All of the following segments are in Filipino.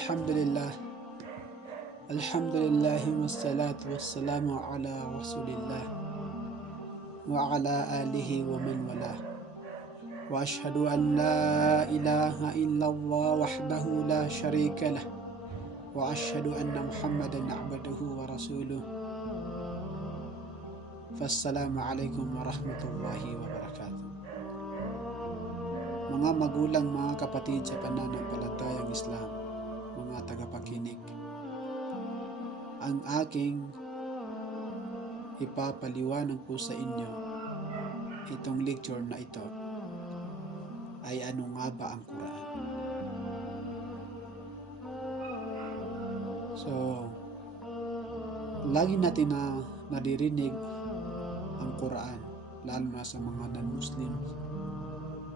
Alhamdulillah, Alhamdulillah wassalatu wassalamu ala rasulillah wa ala alihi wa man walah. Wa ashhadu an la ilaha illallah wahdahu la sharika lah. Wa ashhadu anna Muhammadan abduhu wa rasuluh. Fassalamu alaikum warahmatullahi wabarakatuh. Mga magulang, mga kapatid sa pananampalatayang Islam, mga tagapakinig, ang aking ipapaliwanag po sa inyo itong lecture na ito ay ano nga ba ang Quran. So, lagi natin na naririnig ang Quran, lalo na sa mga non-Muslim,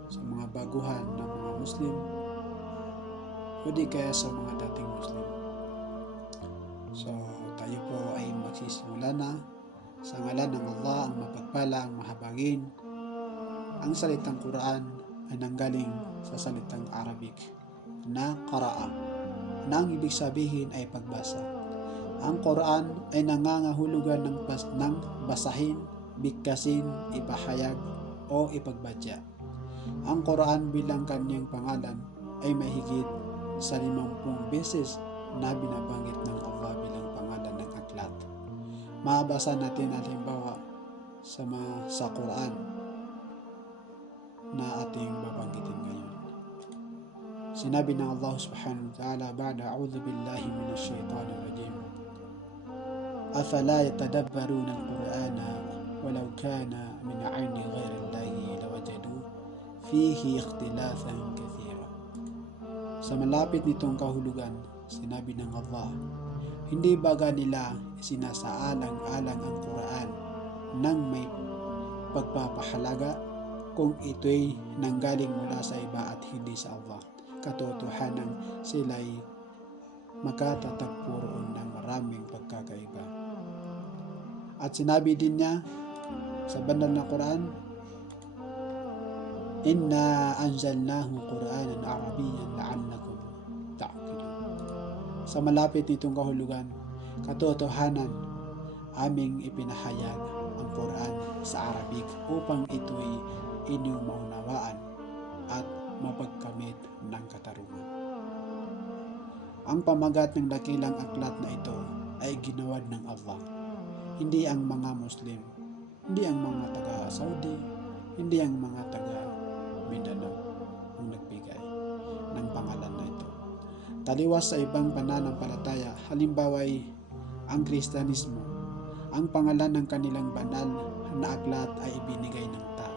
sa mga baguhan ng mga Muslim, o di kaya sa mga dating Muslim. So, tayo po ay magsisimula na sa ngalan ng Allah, ang mapagpala, ang mahabagin. Ang salitang Quran ay nanggaling sa salitang Arabic na qara'a, na ang ibig sabihin ay pagbasa. Ang Quran ay nangangahulugan ng basahin, bigkasin, ipahayag o ipagbadya. Ang Quran bilang kanyang pangalan ay mahigit sa 50 beses na binabanggit ng Allah bilang pangalan ng aklat. Mabasa natin halimbawa sa Quran na ating babanggitin ngayon. Sinabi ng Allah subhanahu wa ta'ala, ba'da a'udhu billahi minash shaitanir rajim, afala yatadabbaruna al-Qur'ana walau kana min 'ayni ghayri Allahi lawajadu fihi ikhtilafan kathira. Sa malapit nitong kahulugan, sinabi ng Allah, hindi baga nila sinasaalang-alang ang Quran nang may pagpapahalaga kung ito'y nanggaling mula sa iba at hindi sa Allah. Katotohanan sila'y makatatagpo roon ng maraming pagkakaiba. At sinabi din niya sa banal na Quran, inna anzalnahu Qur'anan Arabiyyan la'allakum ta'qilun. Sa malapit nitong kahulugan, katotohanan, aming ipinahayag ang Quran sa Arabic upang ito'y inyong maunawaan at mapagkamit ng katarungan. Ang pamagat ng dakilang aklat na ito ay ginawad ng Allah, hindi ang mga Muslim, hindi ang mga taga-Saudi, hindi ang mga taga-Mindanao ang nagbigay ng pangalan na ito. Taliwas sa ibang pananampalataya, halimbawa ay ang Kristyanismo, ang pangalan ng kanilang banal na aklat ay ibinigay ng tao.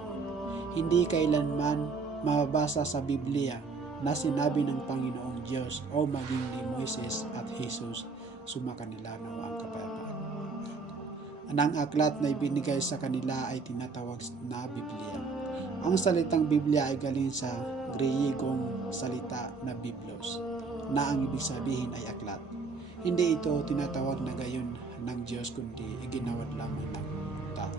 Hindi kailanman mababasa sa Biblia na sinabi ng Panginoong Diyos o maging ni Moises at Jesus, sumakanila nawa ang kapayapaan. Ang aklat na ibinigay sa kanila ay tinatawag na Biblia. Ang salitang Biblia ay galing sa Griyegong salita na Biblos, na ang ibig sabihin ay aklat. Hindi ito tinatawag na gayon ng Diyos, kundi iginawad lamang ng tao.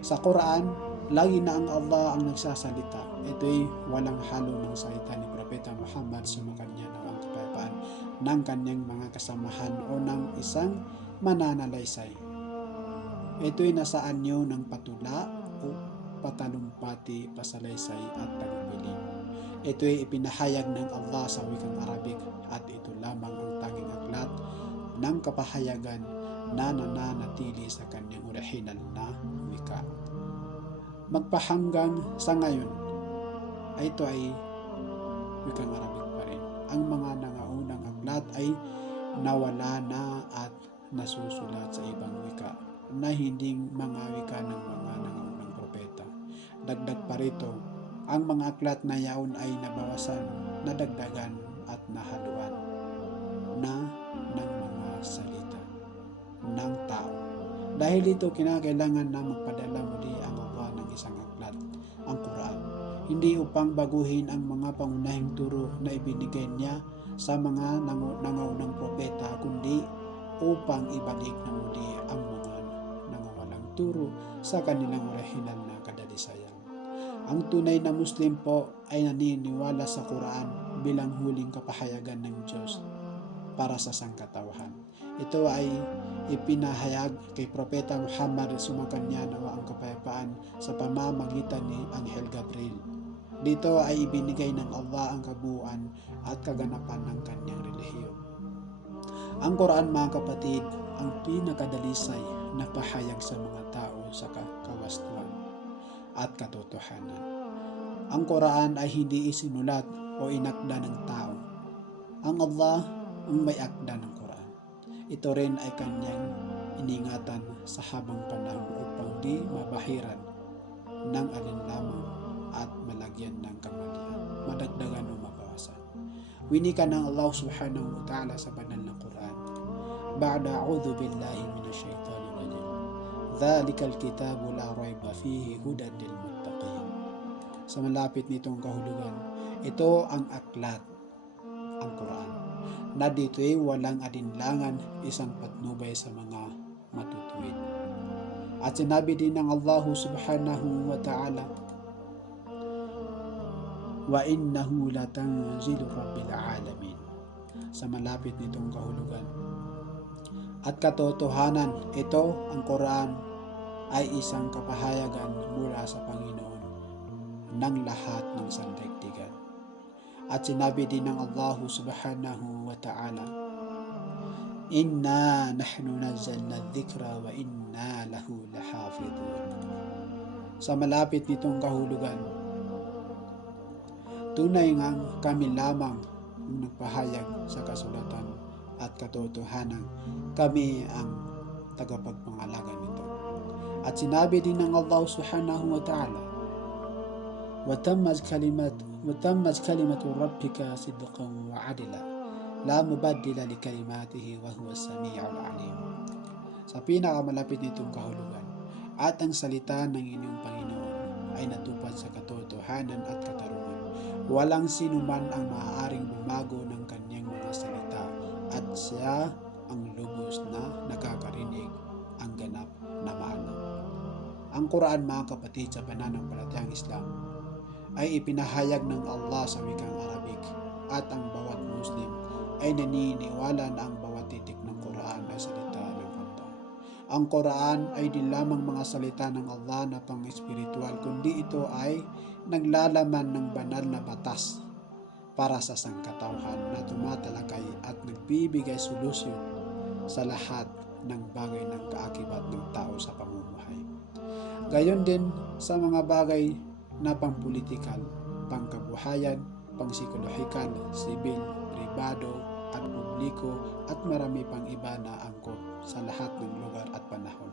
Sa Quran, lagi na ang Allah ang nagsasalita. Ito'y walang halo ng salita ni Propeta Muhammad, sumakanya na ang kapayapaan, ng kanyang mga kasamahan o ng isang mananalaysay. Ito'y nasa anyo ng patula o patalumpati, pasalaysay at tagubilin. Ito'y ipinahayag ng Allah sa wikang Arabic at ito lamang ang tanging aklat ng kapahayagan na nananatili sa kanyang orihinal na wika. Magpahanggang sa ngayon, ito ay wikang Arabic pa rin. Ang mga nangaunang aklat ay nawala na at nasusulat sa ibang wika na hindi mga wika ng mga nangaunang propeta. Dagdag pa rito, ang mga aklat na yaon ay nabawasan, nadagdagan at nahaluan na ng mga salita ng tao. Dahil ito, kinakailangan na magpadala muli ang Allah ng isang aklat, ang Quran, hindi upang baguhin ang mga pangunahing turo na ibinigay niya sa mga nangaunang propeta, kundi upang ibalik na muli ang mga nangawalang turo sa kanilang orihinal na kadalisayan. Ang tunay na Muslim po ay naniniwala sa Quran bilang huling kapahayagan ng Diyos para sa sangkatauhan. Ito ay ipinahayag kay Propeta Muhammad sumakanya nawa ang kapayapaan sa pamamagitan ni Anghel Gabriel. Dito ay ibinigay ng Allah ang kabuuan at kaganapan ng kanyang relihiyon. Ang Quran, mga kapatid, ang pinakadalisay na pahayag sa mga tao sa kawastuhan at katotohanan. Ang Quran ay hindi isinulat o inakda ng tao. Ang Allah ang may akda ng Quran. Ito rin ay kanyang iningatan sa habang panahon upang di mabahiran ng alinlamang at malagyan ng kamalian, madagdagan o mabawasan. Winika ng Allah subhanahu wa ta'ala sa banal na Quran. Ba'da a'udhu billahi minash shaitanir rajim. Dhalikal kitabu la rayba fihi hudan lil muttaqin. Sa malapit nitong kahulugan, ito ang aklat, ang Quran, na dito'y walang alinlangan, isang patnubay sa mga matutuwid. At sinabi din ng Allah subhanahu wa ta'ala, wa innahu latanzilu rabbil alamin. Sa malapit nitong kahulugan at katotohanan, ito ang Quran ay isang kapahayagan mula sa Panginoon ng lahat ng sandaigdigan. At sinabi din ng Allah subhanahu wa ta'ala, inna nahnu nazzalna dhikra wa inna lahu lahafidhun. Sa malapit nitong kahulugan, tunay ngang kami lamang ang nagpahayag sa kasulatan at katotohanan, kami ang tagapagpangalaga nito. At sinabi din ng Allah subhanahu wa ta'ala, وَتَمَّتْ كَلِمَةُ رَبِّكَ صِدْقًا وَعَدْلًا لَا مُبَدِّلَ لِكَلِمَاتِهِ وَهُوَ السَّمِيعُ الْعَلِيمُ. Sa pinakamalapit nitong kahulugan, at ang salita ng inyong Panginoon ay natupad sa katotohanan at katarungan. Walang sinuman ang maaaring bumago ng kanyang mga salita, at siya ang lubos na nakakarinig ang ganap na maano. Ang Quran, mga kapatid, sa pananampalatayang Islam ay ipinahayag ng Allah sa wikang Arabic, at ang bawat Muslim ay naniniwala na ang bawat titik ng Quran ay salita ng Allah. Ang Quran ay di lamang mga salita ng Allah na pang-espiritual, kundi ito ay naglalaman ng banal na batas para sa sangkatauhan na tumatalakay at nagbibigay solusyon sa lahat ng bagay ng kaakibat ng tao sa pamumuhay. Gayon din sa mga bagay na pampolitikal, pangkabuhayan, pangpsikolohikal, sibil, pribado at publiko, at marami pang iba na angkop sa lahat ng lugar at panahon,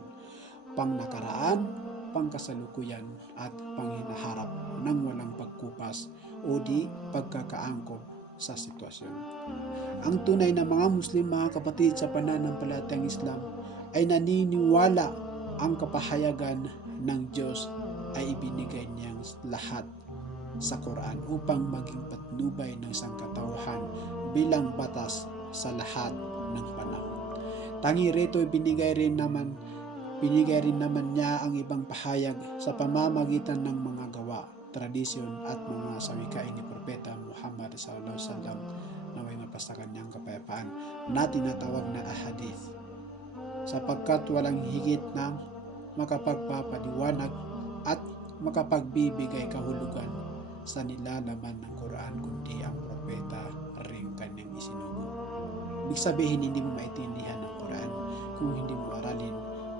pangnakaraan, pangkasalukuyan at panghinaharap ng walang pagkupas o di pagkakaangkop sa sitwasyon. Ang tunay na mga Muslim, mga kapatid, sa pananampalatayang Islam ay naniniwala ang kapahayagan ng Diyos ay ibinigay niyang lahat sa Quran upang maging patnubay ng sangkatauhan bilang batas sa lahat ng panahon. Tangi rito binigay rin naman niya ang ibang pahayag sa pamamagitan ng mga gawa, tradisyon at mga sawikain ni Propeta Muhammad sallallahu alaihi wasallam, naway mapasa kanyang kapayapaan, na tinatawag na ahadith, sapagkat walang higit na makapagpapaliwanag at makapagbibigay kahulugan sa nilalaman ng Quran kundi ang propeta ring kanyang isinugo. Ibig sabihin, hindi mo maintindihan ang Quran kung hindi mo aralin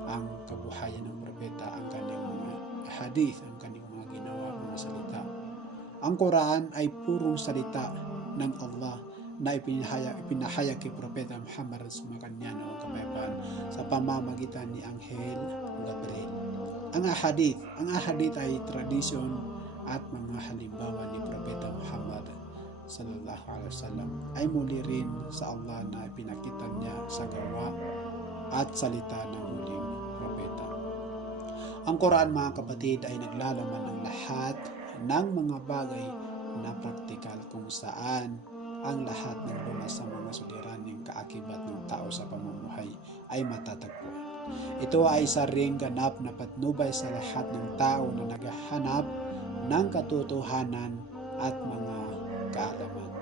ang kabuhayan ng propeta, ang kanyang mga hadith, ang kanyang mga ginawa, mga salita. Ang Quran ay purong salita ng Allah na ipinahayag kay Propeta Muhammad sumakanya ng kapayapaan sa pamamagitan ni Anghel Gabriel. Ang ahadith ay tradisyon at mga halimbawa ni Propeta Muhammad sallallahu alaihi wasallam ay muli rin sa Allah na ipinakita niya sa gawa at salita ng huling propeta. Ang Quran, mga kapatid, ay naglalaman ng lahat ng mga bagay na praktikal kung saan ang lahat ng lunas sa mga suliraning kaakibat ng tao sa pamumuhay ay matatagpuan. Ito ay isa ring ganap na patnubay sa lahat ng tao na naghahanap ng katotohanan at mga kaalaman.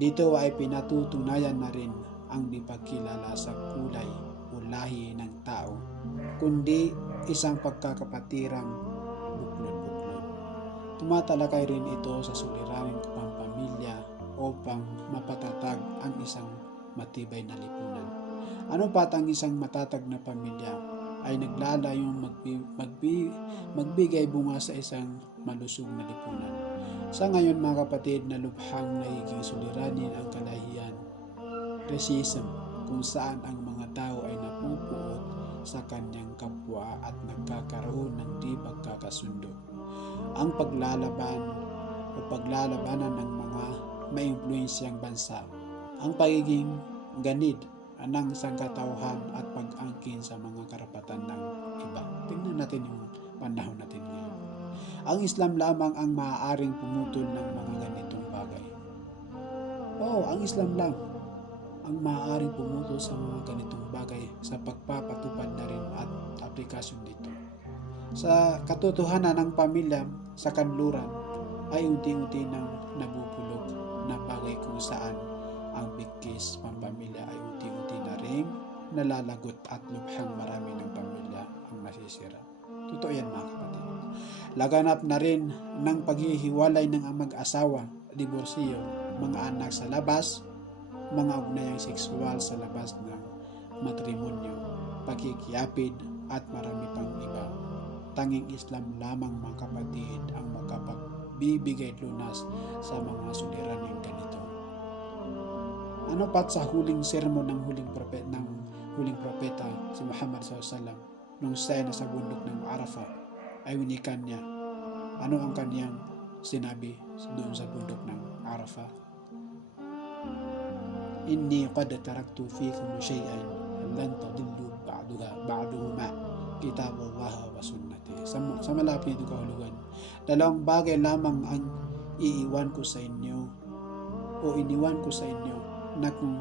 Dito ay pinatutunayan na rin ang di pagkilala sa kulay o lahi ng tao, kundi isang pagkakapatirang buklod-buklod. Tumatalakay rin ito sa suliraning pampamilya upang mapatatag ang isang matibay na lipunan. Ano pat ang isang matatag na pamilya ay naglalayong magbigay bunga sa isang malusog na lipunan. Sa ngayon mga kapatid, na lubhang nagiging suliranin ang kalahian, racism, kung saan ang mga tao ay napupuot sa kanyang kapwa at nagkakaroon ng di pagkakasundo. Ang paglalabanan ng mga may impluensyang bansa, ang pagiging ganid ng sangkatauhan at pag-angkin sa mga karapatan ng iba. Tingnan natin yung panahon natin ngayon. Ang Islam lamang ang maaaring pumutol ng mga ganitong bagay. Oo, ang Islam lang ang maaaring pumutol sa mga ganitong bagay sa pagpapatupad na rin at aplikasyon dito. Sa katotohanan ng pamilya sa kanluran ay unti-unti nang nabubulog na bagay kung saan ang bigkis pampamilya ay unti-unti na rin nalalagot at lubhang marami ng pamilya ang nasisira. Totoo yan mga kapatid. Laganap na rin ng paghihiwalay ng mag-asawa, diborsyo, mga anak sa labas, mga ugnayang sexual sa labas ng matrimonyo, pagkikiyapid at marami pang iba. Tanging Islam lamang mga kapatid ang makapagbibigay lunas sa mga suliraning ganito. Ano pat sa huling sermon ng huling propeta si Muhammad SAW nung siya na sa bundok ng Arafah ay winikan niya. Ano ang kaniyang sinabi doon sa bundok ng Arafah? Inni qad taraktu fikum shay'an lan tadillu ba'duhuma kitabullah wa sunnati. Sa malapit nitong kahulugan, dalawang bagay lamang ang iniwan ko sa inyo na kung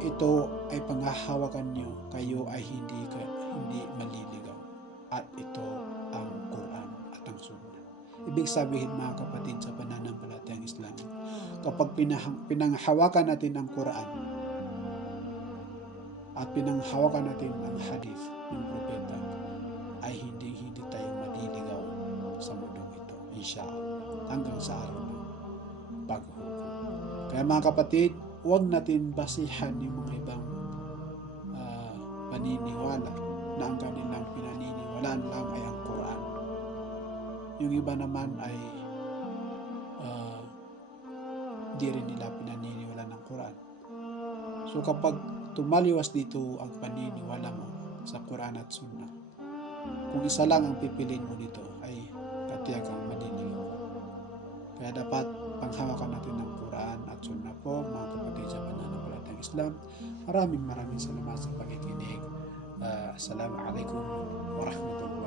ito ay panghahawakan nyo, kayo ay hindi maliligaw. At ito ang Quran at ang Sunnah. Ibig sabihin mga kapatid sa pananampalatayang Islam, kapag pinanghawakan natin ang Quran at pinanghawakan natin ang hadith ng propeta, ay hindi tayo maliligaw sa mundong ito, inshallah, hanggang sa araw ng paghuhukom. Kaya mga kapatid, huwag natin basihan yung mga ibang paniniwala na ang kanilang pinaniniwalaan lang ay ang Quran. Yung iba naman ay di rin nila pinaniniwala ng Quran. So kapag tumaliwas dito ang paniniwala mo sa Quran at Sunnah, kung isa lang ang pipiliin mo dito ay katiyagang maliligaw. Kaya dapat panghawakan natin ng Quran at Sunnah po mga kapatid sa pananampalatayang Islam. Maraming salamat sa pakikinig. Assalamualaikum warahmatullahi